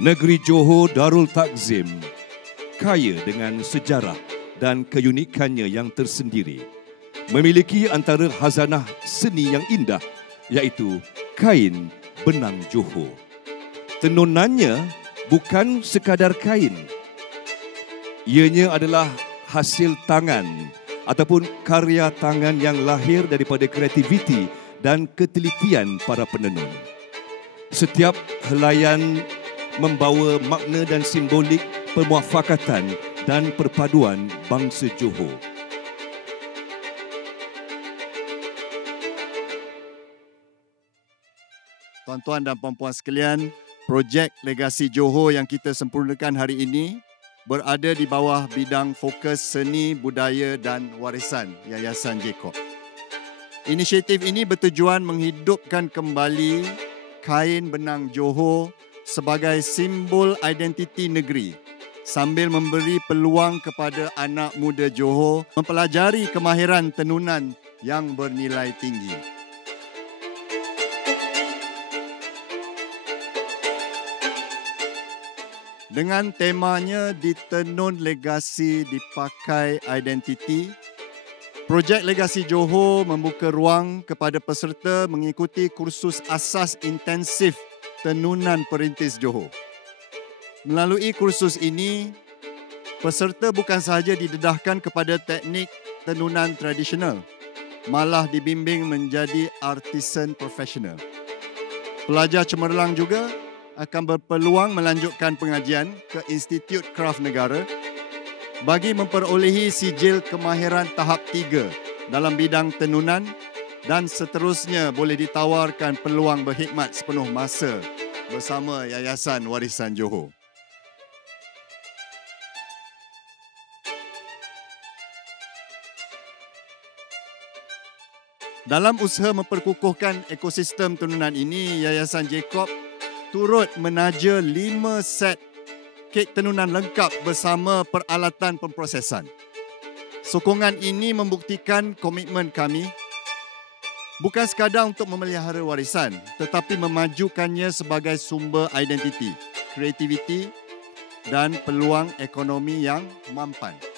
Negeri Johor Darul Takzim kaya dengan sejarah dan keunikannya yang tersendiri. Memiliki antara khazanah seni yang indah, iaitu kain benang Johor. Tenunannya bukan sekadar kain. Ianya adalah hasil tangan ataupun karya tangan yang lahir daripada kreativiti dan ketelitian para penenun. Setiap helaian membawa makna dan simbolik pemuafakatan dan perpaduan bangsa Johor. Tuan-tuan dan puan-puan sekalian, projek Legasi Johor yang kita sempurnakan hari ini berada di bawah bidang fokus seni, budaya dan warisan Yayasan Jacob. Inisiatif ini bertujuan menghidupkan kembali kain benang Johor sebagai simbol identiti negeri sambil memberi peluang kepada anak muda Johor mempelajari kemahiran tenunan yang bernilai tinggi. Dengan temanya ditenun legasi dipakai identiti, projek Legasi Johor membuka ruang kepada peserta mengikuti kursus asas intensif tenunan perintis Johor. Melalui kursus ini, peserta bukan sahaja didedahkan kepada teknik tenunan tradisional, malah dibimbing menjadi artisan profesional. Pelajar cemerlang juga akan berpeluang melanjutkan pengajian ke Institut Kraf Negara bagi memperolehi sijil kemahiran tahap 3 dalam bidang tenunan dan seterusnya boleh ditawarkan peluang berkhidmat sepenuh masa bersama Yayasan Warisan Johor. Dalam usaha memperkukuhkan ekosistem tenunan ini, Yayasan Jacob turut menaja 5 set kek tenunan lengkap bersama peralatan pemprosesan. Sokongan ini membuktikan komitmen kami bukan sekadar untuk memelihara warisan, tetapi memajukannya sebagai sumber identiti, kreativiti dan peluang ekonomi yang mampan.